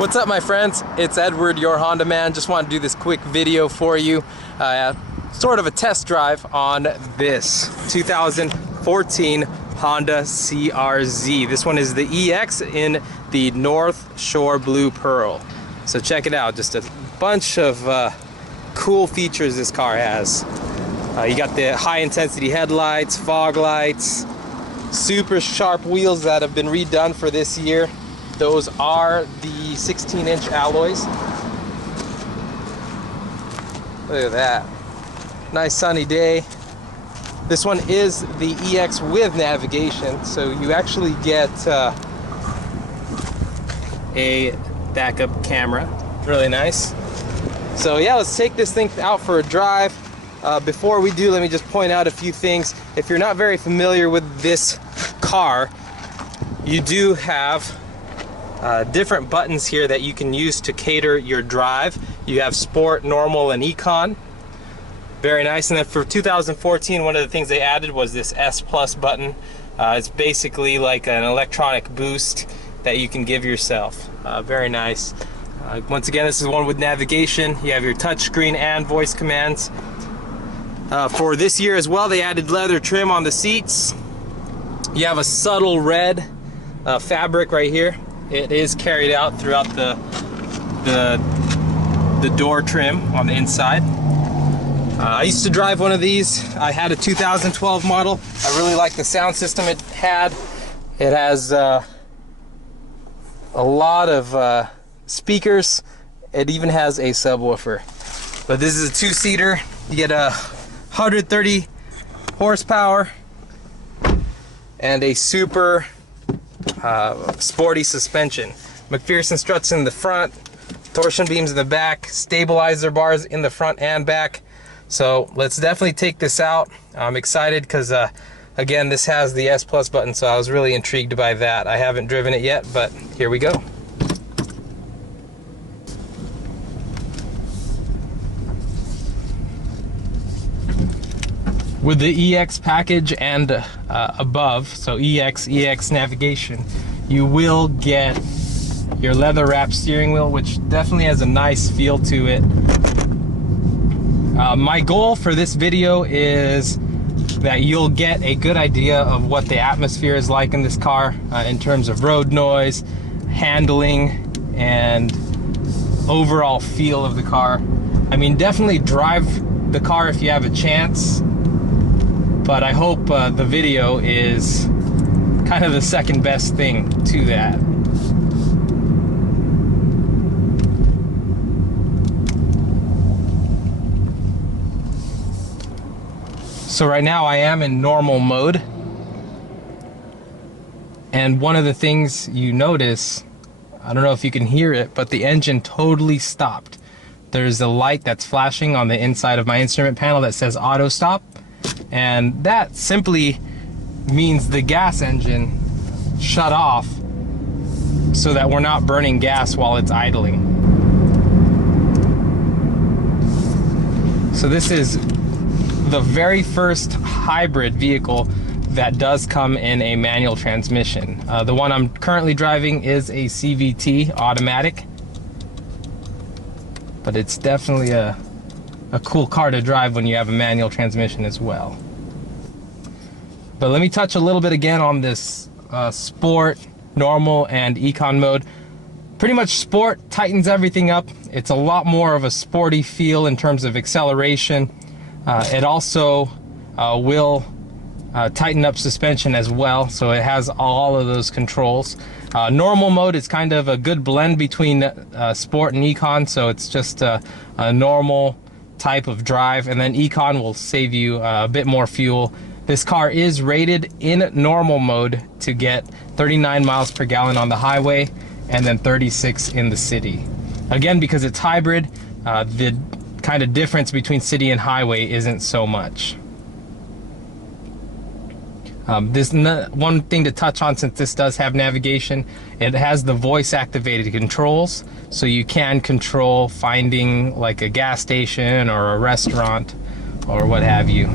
What's up, my friends? It's Edward, your Honda man. Just want to do this quick video for you. Sort of a test drive on this 2014 Honda CRZ. This one is the EX in the North Shore Blue Pearl. So check it out. Just a bunch of cool features this car has. You got the high intensity headlights, fog lights, super sharp wheels that have been redone for this year. Those are the 16-inch alloys. Look at that. Nice sunny day. This one is the EX with navigation, so you actually get a backup camera. Really nice. So yeah, let's take this thing out for a drive. Before we do, let me just point out a few things. If you're not very familiar with this car, you do have different buttons here that you can use to cater your drive. You have Sport, Normal, and Econ. Very nice. And then for 2014, one of the things they added was this S Plus button. It's basically like an electronic boost that you can give yourself. Very nice. Once again, this is one with navigation. You have your touchscreen and voice commands. For this year as well, they added leather trim on the seats. You have a subtle red fabric right here. It is carried out throughout the door trim on the inside. I used to drive one of these. I had a 2012 model. I really like the sound system it had. It has a lot of speakers. It even has a subwoofer. But this is a two-seater. You get a 130 horsepower and a super sporty suspension. McPherson struts in the front, torsion beams in the back, stabilizer bars in the front and back. So let's definitely take this out. I'm excited because again, this has the S Plus button, so I was really intrigued by that. I haven't driven it yet, but here we go. With the EX package and above, so EX navigation, you will get your leather wrapped steering wheel, which definitely has a nice feel to it. My goal for this video is that you'll get a good idea of what the atmosphere is like in this car in terms of road noise, handling, and overall feel of the car. I mean, definitely drive the car if you have a chance. But I hope the video is kind of the second best thing to that. So right now I am in normal mode. And one of the things you notice, I don't know if you can hear it, but the engine totally stopped. There's a light that's flashing on the inside of my instrument panel that says auto stop. And that simply means the gas engine shut off so that we're not burning gas while it's idling. So this is the very first hybrid vehicle that does come in a manual transmission. The one I'm currently driving is a CVT automatic, but it's definitely a cool car to drive when you have a manual transmission as well. But let me touch a little bit again on this Sport, Normal, and Econ mode. Pretty much Sport tightens everything up. It's a lot more of a sporty feel in terms of acceleration. It also will tighten up suspension as well, so it has all of those controls. Normal mode is kind of a good blend between Sport and Econ, so it's just a normal type of drive, and then Econ will save you a bit more fuel. This car is rated in normal mode to get 39 miles per gallon on the highway and then 36 in the city. Again, because it's hybrid, the kind of difference between city and highway isn't so much. One thing to touch on, since this does have navigation, it has the voice activated controls, so you can control finding like a gas station or a restaurant or what have you.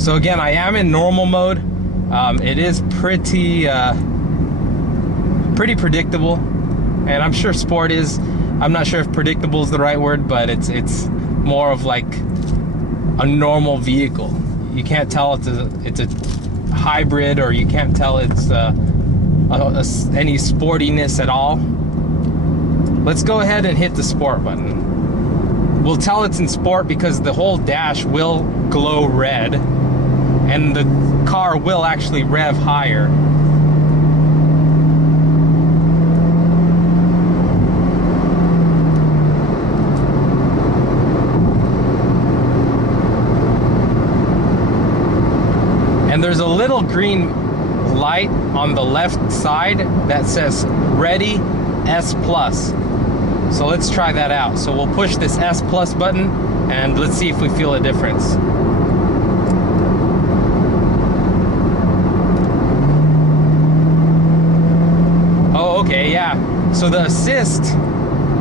So again, I am in normal mode. It is pretty predictable, and I'm sure sport is. I'm not sure if predictable is the right word, but it's more of like a normal vehicle. You can't tell it's a hybrid, or you can't tell it's any sportiness at all. Let's go ahead and hit the sport button. We'll tell it's in sport because the whole dash will glow red, and the car will actually rev higher. And there's a little green light on the left side that says ready S+. So let's try that out. So we'll push this S+ button and let's see if we feel a difference. Oh, okay, yeah. So the assist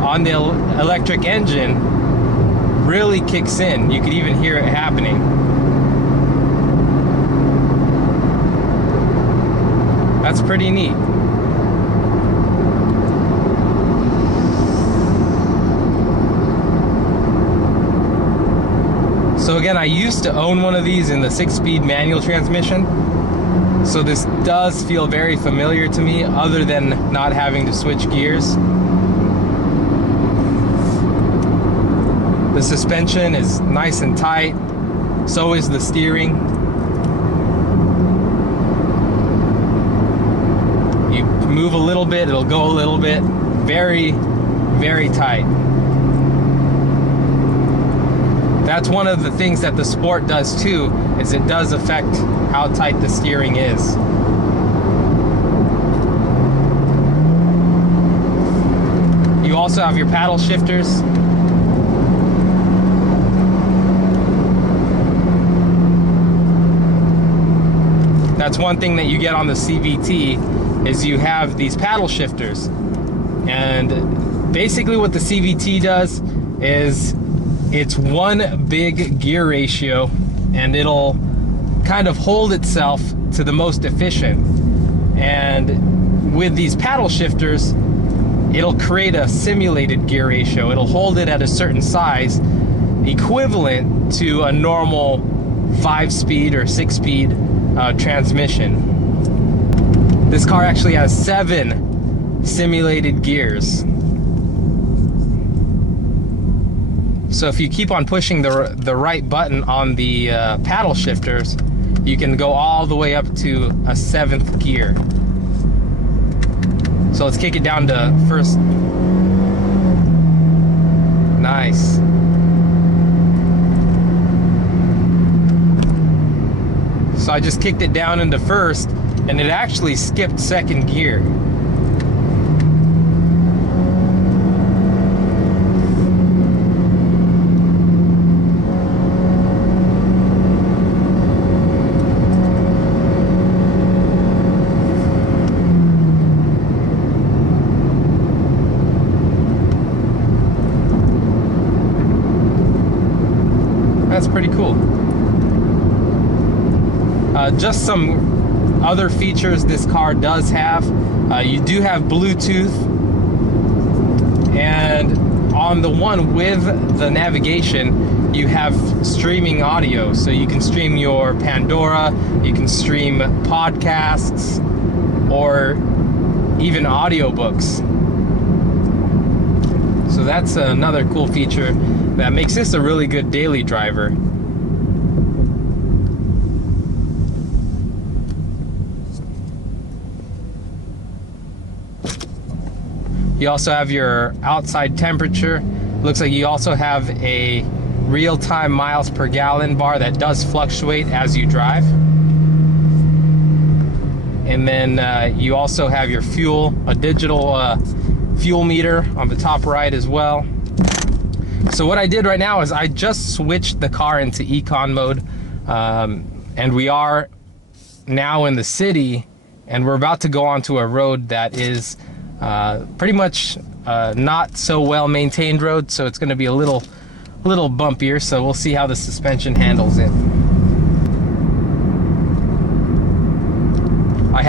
on the electric engine really kicks in. You could even hear it happening. That's pretty neat. So again, I used to own one of these in the 6-speed manual transmission. So this does feel very familiar to me, other than not having to switch gears. The suspension is nice and tight. So is the steering. You move a little bit, it'll go a little bit. Very, very tight. That's one of the things that the Sport does too, is it does affect how tight the steering is. You also have your paddle shifters. That's one thing that you get on the CVT, is you have these paddle shifters. And basically what the CVT does is it's one big gear ratio, and it'll kind of hold itself to the most efficient. And with these paddle shifters, it'll create a simulated gear ratio. It'll hold it at a certain size, equivalent to a normal 5-speed or 6-speed transmission. This car actually has 7 simulated gears. So if you keep on pushing the right button on the paddle shifters, you can go all the way up to a 7th gear. So let's kick it down to first. Nice. So I just kicked it down into first, and it actually skipped 2nd gear. That's pretty cool. Just some other features this car does have. You do have Bluetooth, and on the one with the navigation, you have streaming audio. So you can stream your Pandora, you can stream podcasts, or even audiobooks. So that's another cool feature that makes this a really good daily driver. You also have your outside temperature. Looks like you also have a real-time miles per gallon bar that does fluctuate as you drive. And then you also have your fuel, a digital fuel meter on the top right as well. So what I did right now is I just switched the car into Econ mode, and we are now in the city, and we're about to go onto a road that is pretty much not so well maintained road, so it's going to be a little bumpier. So we'll see how the suspension handles it.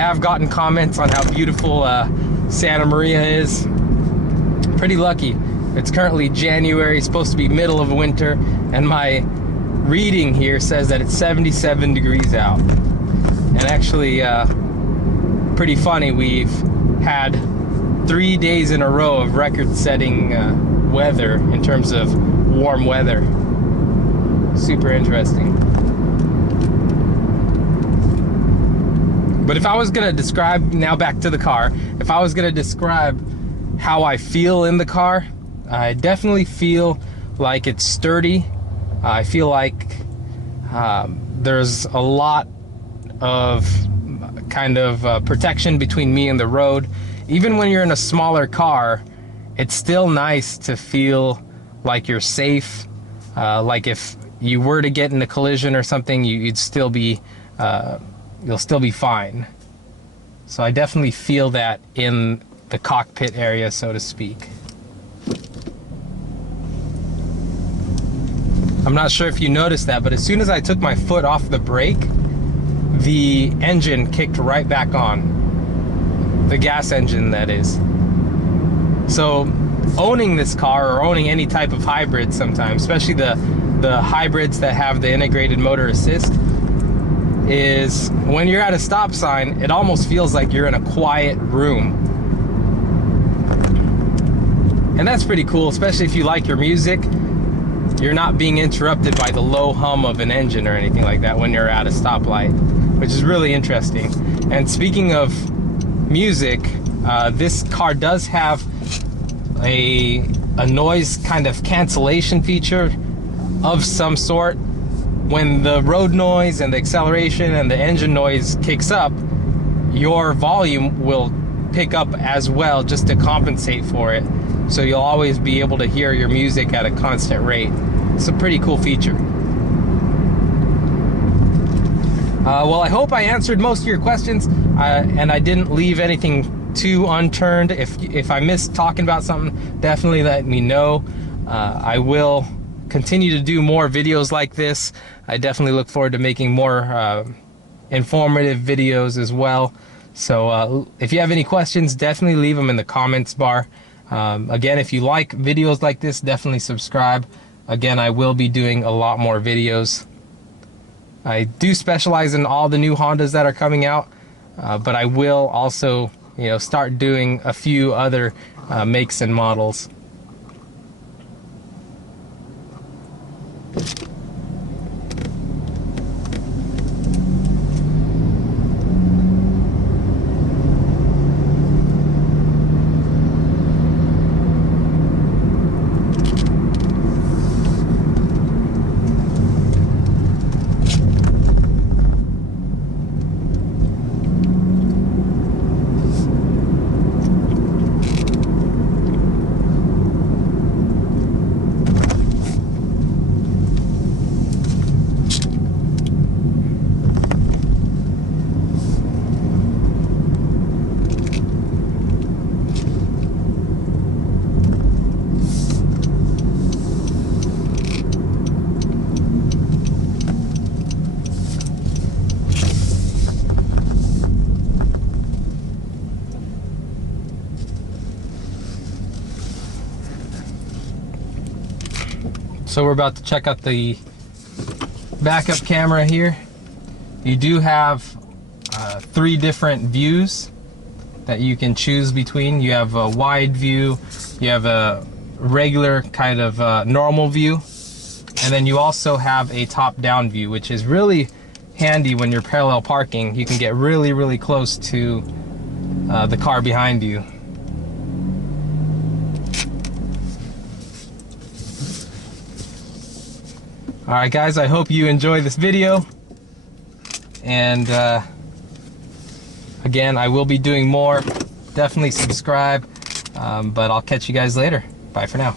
have gotten comments on how beautiful Santa Maria is. Pretty lucky. It's currently January, supposed to be middle of winter, and my reading here says that it's 77 degrees out. And actually, pretty funny, we've had 3 days in a row of record-setting weather in terms of warm weather. Super interesting. But if I was gonna describe, now back to the car, if I was gonna describe how I feel in the car, I definitely feel like it's sturdy. I feel like there's a lot of kind of protection between me and the road. Even when you're in a smaller car, it's still nice to feel like you're safe. Like if you were to get in a collision or something, you'd still be, you'll still be fine. So I definitely feel that in the cockpit area, so to speak. I'm not sure if you noticed that, but as soon as I took my foot off the brake, the engine kicked right back on. The gas engine, that is. So owning this car, or owning any type of hybrid sometimes, especially the hybrids that have the integrated motor assist, is when you're at a stop sign, it almost feels like you're in a quiet room. And that's pretty cool, especially if you like your music. You're not being interrupted by the low hum of an engine or anything like that when you're at a stoplight, which is really interesting. And speaking of music, this car does have a noise kind of cancellation feature of some sort. When the road noise and the acceleration and the engine noise kicks up, your volume will pick up as well, just to compensate for it. So you'll always be able to hear your music at a constant rate. It's a pretty cool feature. Well, I hope I answered most of your questions, and I didn't leave anything too unturned. If I missed talking about something, definitely let me know. I will continue to do more videos like this. I definitely look forward to making more informative videos as well. So if you have any questions, definitely leave them in the comments bar. Again, if you like videos like this, definitely subscribe. Again, I will be doing a lot more videos. I do specialize in all the new Hondas that are coming out, but I will also, start doing a few other makes and models. So we're about to check out the backup camera here. You do have 3 different views that you can choose between. You have a wide view, you have a regular kind of normal view, and then you also have a top-down view, which is really handy when you're parallel parking. You can get really, really close to the car behind you. Alright guys, I hope you enjoyed this video, and again, I will be doing more. Definitely subscribe, but I'll catch you guys later. Bye for now.